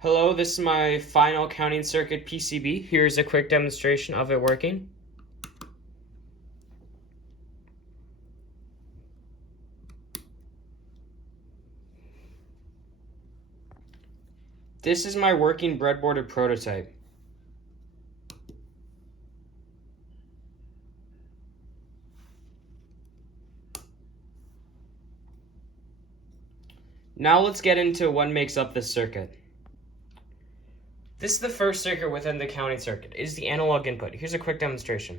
Hello, this is my final counting circuit PCB. Here's a quick demonstration of it working. This is my working breadboarded prototype. Now let's get into what makes up this circuit. This is the first circuit within the counting circuit. It is the analog input. Here's a quick demonstration.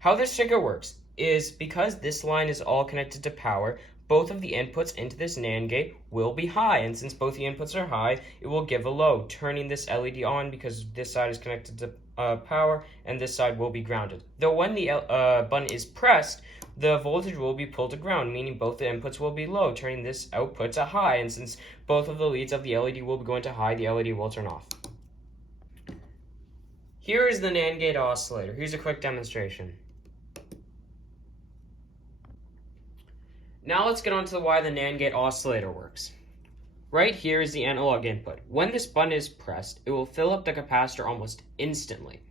How this circuit works is because this line is all connected to power, both of the inputs into this NAND gate will be high, and since both the inputs are high, it will give a low, turning this LED on because this side is connected to power and this side will be grounded. Though when the button is pressed, the voltage will be pulled to ground, meaning both the inputs will be low, turning this output to high, and since both of the leads of the LED will be going to high, the LED will turn off. Here is the NAND gate oscillator. Here's a quick demonstration. Now let's get on to why the NAND gate oscillator works. Right here is the analog input. When this button is pressed, it will fill up the capacitor almost instantly.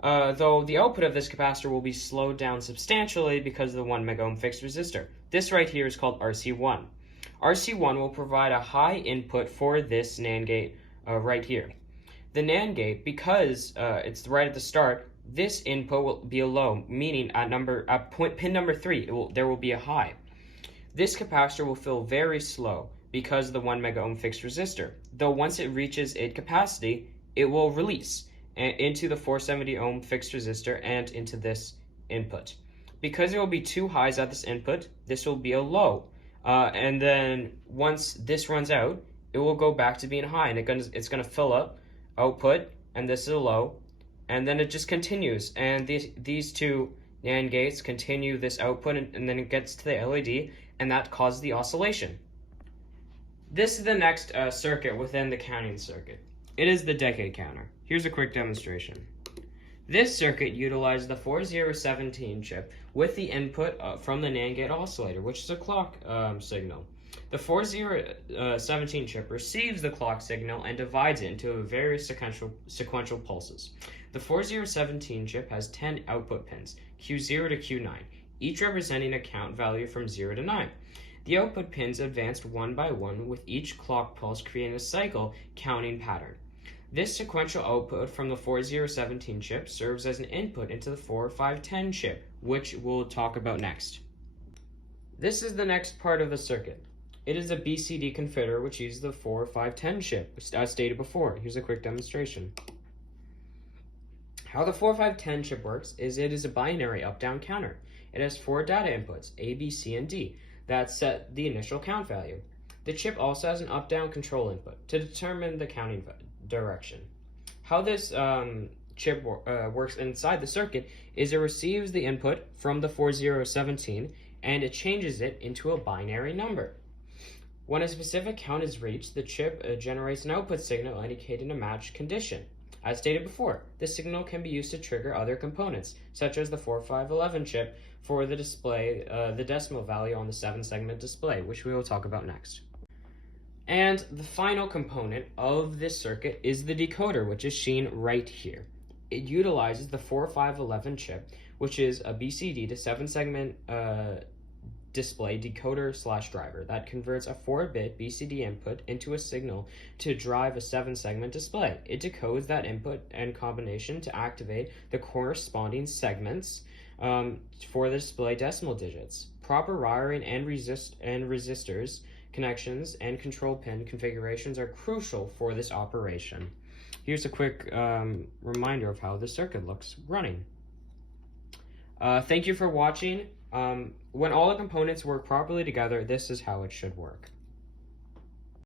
Though the output of this capacitor will be slowed down substantially because of the 1 mega ohm fixed resistor. This right here is called RC1. RC1 will provide a high input for this NAND gate right here. The NAND gate, because it's right at the start, this input will be a low, meaning at pin number 3, there will be a high. This capacitor will fill very slow because of the 1 mega ohm fixed resistor, though once it reaches its capacity, it will release into the 470 ohm fixed resistor and into this input. Because there will be two highs at this input, this will be a low, and then once this runs out, it will go back to being high, and it's going to fill up output, and this is a low, and then it just continues, and these two NAND gates continue this output, and then it gets to the LED, and that causes the oscillation. This is the next circuit within the counting circuit. It is the decade counter. Here's a quick demonstration. This circuit utilizes the 4017 chip with the input from the NAND gate oscillator, which is a clock signal. The 4017 chip receives the clock signal and divides it into various sequential pulses. The 4017 chip has 10 output pins, Q0 to Q9, each representing a count value from 0 to 9. The output pins advanced one by one with each clock pulse creating a cycle counting pattern. This sequential output from the 4017 chip serves as an input into the 4510 chip, which we'll talk about next. This is the next part of the circuit. It is a BCD converter which uses the 4510 chip, as stated before. Here's a quick demonstration. How the 4510 chip works is it is a binary up-down counter. It has 4 data inputs, A, B, C, and D, that set the initial count value. The chip also has an up-down control input to determine the counting direction. How this chip works inside the circuit is it receives the input from the 4017 and it changes it into a binary number. When a specific count is reached, the chip generates an output signal indicating a matched condition. As stated before, this signal can be used to trigger other components, such as the 4511 chip for the display, the decimal value on the 7-segment display, which we will talk about next. And the final component of this circuit is the decoder, which is seen right here. It utilizes the 4511 chip, which is a BCD to 7-segment display decoder/driver that converts a 4-bit BCD input into a signal to drive a 7-segment display. It decodes that input and combination to activate the corresponding segments for the display decimal digits. Proper wiring and resistors connections and control pin configurations are crucial for this operation. Here's a quick reminder of how the circuit looks running. Thank you for watching. When all the components work properly together, this is how it should work.